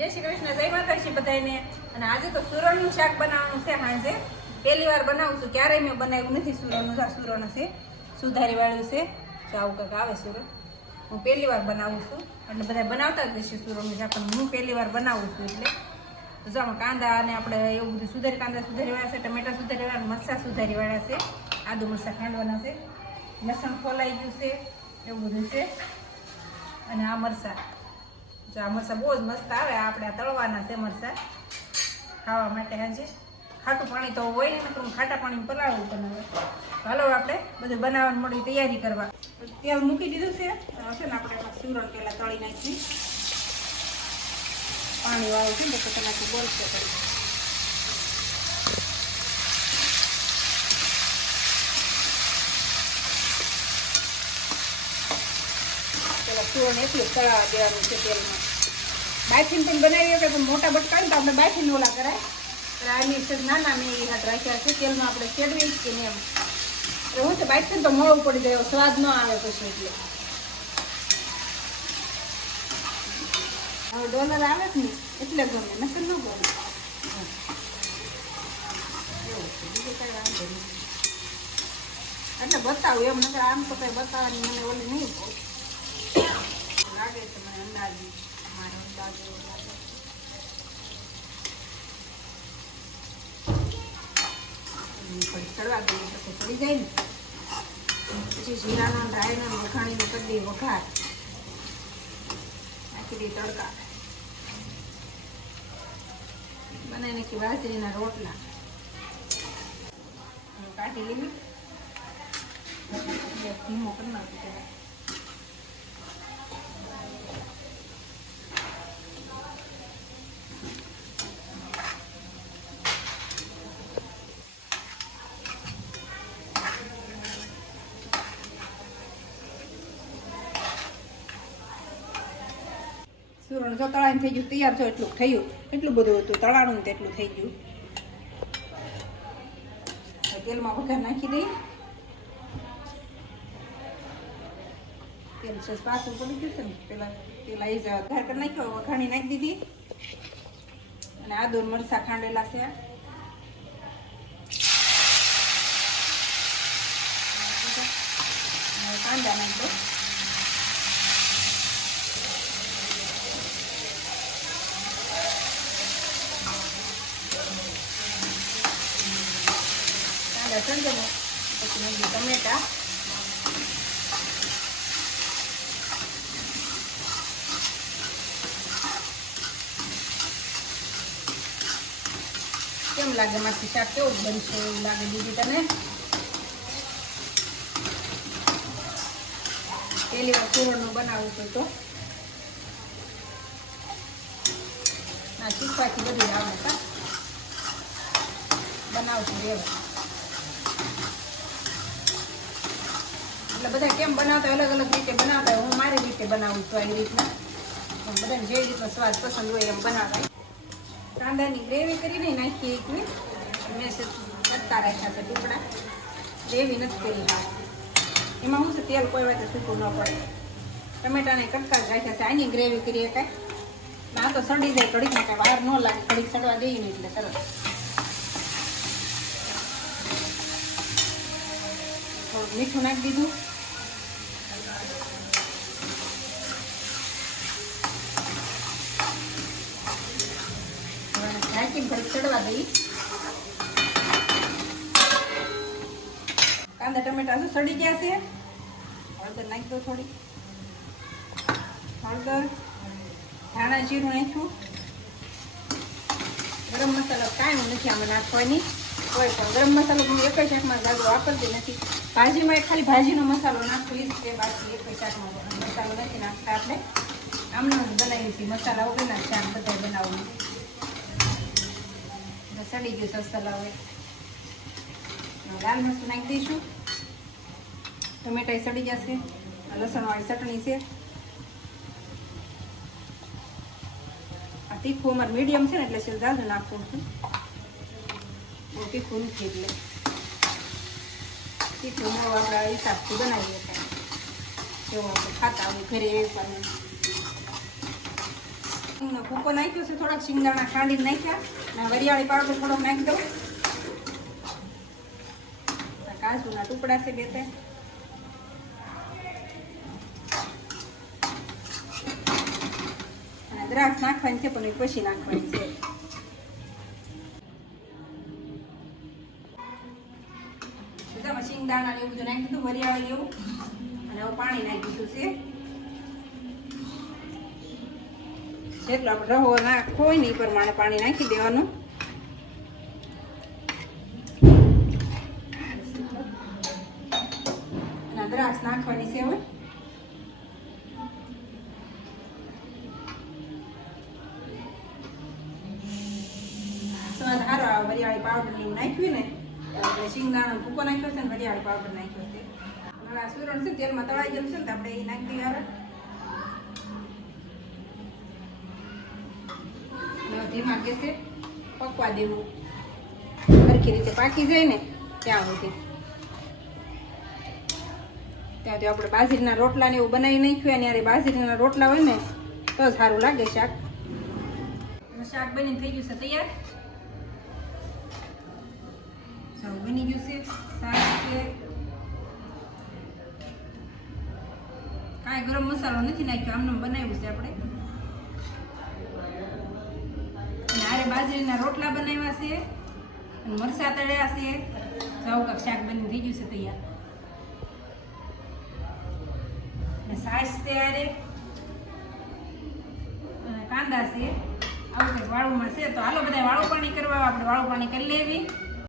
જય શ્રી કૃષ્ણ, જય માતાજી બધાને। અને આજે તો સુરણનું શાક બનાવવાનું છે। હાંજે પહેલી વાર બનાવું છું, ક્યારેય મેં બનાવ્યું નથી સુરણનું। સુરણ છે, સુધારી વાળું છે, તો આવું કંઈક આવે સુરણ। હું પહેલી વાર બનાવું છું, એટલે બધા બનાવતા જ હશે સુરણનું શાક, પણ હું પહેલી વાર બનાવું છું। એટલે તો જો કાંદા અને આપણે એવું બધું સુધારી, કાંદા સુધારી વાળા છે, ટમેટા સુધારી વાળા, મરચાં સુધારી વાળા છે, આદુ મરચાં ખાંડવાના છે, લસણ ખોલાઈ ગયું છે, એવું બધું છે। અને આ મરચાં, જો આ મરચાં બહુ જ મસ્ત આવે, આપણે તળવાના છે મરચાં ખાવા માટે। હાજે ખાટું પાણી તો હોય ને, તો ખાટા પાણી પલાળવું બનાવે। હાલો આપણે બધું બનાવવાનું મળી તૈયારી કરવા। તેલ મૂકી દીધું છે ને, આપણે એમાં સુરણ પહેલાં તળી નાખી, પાણી વાળું છે ને તો તેનાથી બોલશે કરી। પેલા સુરણ એટલું તળાવા દેવાનું છે તેલમાં। બાફીને પણ બનાવી શકે, પણ મોટા બટકા તો આપણે બાફીને ઓલા કરાય। આની છે નાના મેં એ હાથ રાખ્યા છે, તેલમાં આપણે કેળવી કે ને એમ એવું છે। બાફીને તો મોળું પડી જાય, સ્વાદ ન આવે પછી। એટલે હવે ડોલર આવે જ ને એટલે ગમે, નકર ન ગમે। એવું છે, બીજું કઈ વાંધો નહીં, એટલે બતાવું એમ, નકર આમ તો કઈ બતાવવાની મને ઓલી નહીં લાગે છે, મને અંદાજી મારો અંદાજ એવો લાગે। ચડવા દઈએ પછી ચડી જાય ને, પછી જીરાનો રાયનો વઘાણીનો કરી દઈએ વઘાર, નાખી દઈએ તડકા, બનાવી નાખી બાજરીના રોટલા, કાઢી લેવી, ધીમો કરી નાખી। સુરણ જો તળાઈને થઈ ગયું તૈયાર છો, એટલું થયું, એટલું બધું હતું તળાણું ને તેટલું થઈ ગયું। તેલમાં વઘાર નાખી દઈ, તેલ છે પાછું પડી ગયું છે ને, પેલા તેલ આવી જાય વઘાર કરી નાખ્યો, વઘાણી નાખી દીધી, અને આદુ મરચાં ખાંડેલા છે, કાંદા નાખી દો, સંજનો પછી નાખી ટમેટા, કેમ લાગે માથી શાક કેવું બનશે એવું લાગે દીદી તને? પહેલી વાર સુરણનું બનાવું છું તો ના શીખવાથી બધું આવે કા બનાવશું રહેવા। એટલે બધા કેમ બનાવતા અલગ અલગ રીતે બનાવતા હોય, હું મારી રીતે બનાવું છું આવી રીતના, બધાને જે રીતનો સ્વાદ પસંદ હોય એમ બનાવાય। કાંદાની ગ્રેવી કરીને નાખીએ એકને, મેં કરતા રાખ્યા છે ટુકડા, ગ્રેવી નથી કરી, એમાં શું છે તેલ કોઈ વાત સૂકું ન પડે। ટમેટાને કટકા જ રાખ્યા છે, આની ગ્રેવી કરીએ કાંઈ ના તો સડી જાય, ઘડીકમાં કાંઈ વાર ન લાગે, ઘડીક સડવા દઈએ ને એટલે તરત। થોડું મીઠું નાખી દીધું, નાખીને ઘડીક ચડવા દઈ। કાંદા ટમેટા શું સડી ગયા છે, હળદર નાખી દો થોડી, હળદર, ધાણા જીરું નાખ્યું, ગરમ મસાલો કાંઈ નથી આમાં નાખવાની કોઈ પણ, ગરમ મસાલો હું એક જ શાકમાં જાજો વાપરતી નથી, ભાજીમાં ખાલી ભાજીનો મસાલો નાખવો એ છે, બાકી એક જ શાકમાં મસાલો નથી નાખતા આપણે, આમને બનાવી છીએ મસાલા વગરના શાક બધા બનાવવું। સડી ગયું સસલા હોય, લાલ મરચું નાખી દઈશું, ટમેટા સડી જશે, લસણવાળી ચટણી છે, આ તીખું અમારે મીડિયમ છે ને એટલે છે જાજુ નાખવું છું, બહુ તીખું નથી એટલે તીખું મોં આપણા હિસાબથી બનાવીએ કાંઈ, જેવું આપણે ખાતા હોય ઘરે એ પણ। ભૂકો નાખ્યો છે, થોડાક શિંગદાણા ખાંડીને નાખ્યા અને વરિયાળી પાવડર થોડોક નાખી દઉં. કાજુના ટુકડા છે 2-3. અને દ્રાક્ષ નાખવાની છે પણ એ પછી નાખવાની છે. શિંગદાણા ને એવું બધું નાખી દીધું, વરિયાળી એવું, અને હવે પાણી નાખી દીધું છે. જેટલો આપણે રવો નાખવો હોય ને એ પ્રમાણે પાણી નાખી દેવાનું. અને દ્રાક્ષ નાખવાની છે હવે. સ્વાદ સારો આવે. વરિયાળી પાવડર ને એવું નાખ્યું ને એટલે શિંગદાણા ભૂકો નાખ્યો છે ને વરિયાળી પાવડર નાખ્યો છે. હવે આ સુરણ છે તેલમાં તળાઈ ગયું છે ને તો આપણે એ નાખી દઈએ. હવે ધીમા ગેસે પકવા દેવું, સરખી રીતે પાકી જાય ને ત્યાં સુધી. ત્યાં આપણે બાજરીના રોટલા ને એવું બનાવી નાખ્યું. અને બાજરીના રોટલા હોય ને તો જ સારું લાગે શાક. શાક બનીને થઈ ગયું છે તૈયાર. બની ગયું છે શાક છે. કાંઈ ગરમ મસાલો નથી નાખ્યો, આમને બનાવ્યું છે આપણે. હારે બાજરીના રોટલા બનાવ્યા છે અને મરચાં તળ્યા છે. જાવ કાંક શાક બની થઈ ગયું છે તૈયાર. અને છાશ છે હારે અને કાંદા છે. આવું કંઈક વાળુંમાં છે. તો હાલો બધા વાળું પાણી કરવા, આપણે વાળું પાણી કરી લેવી.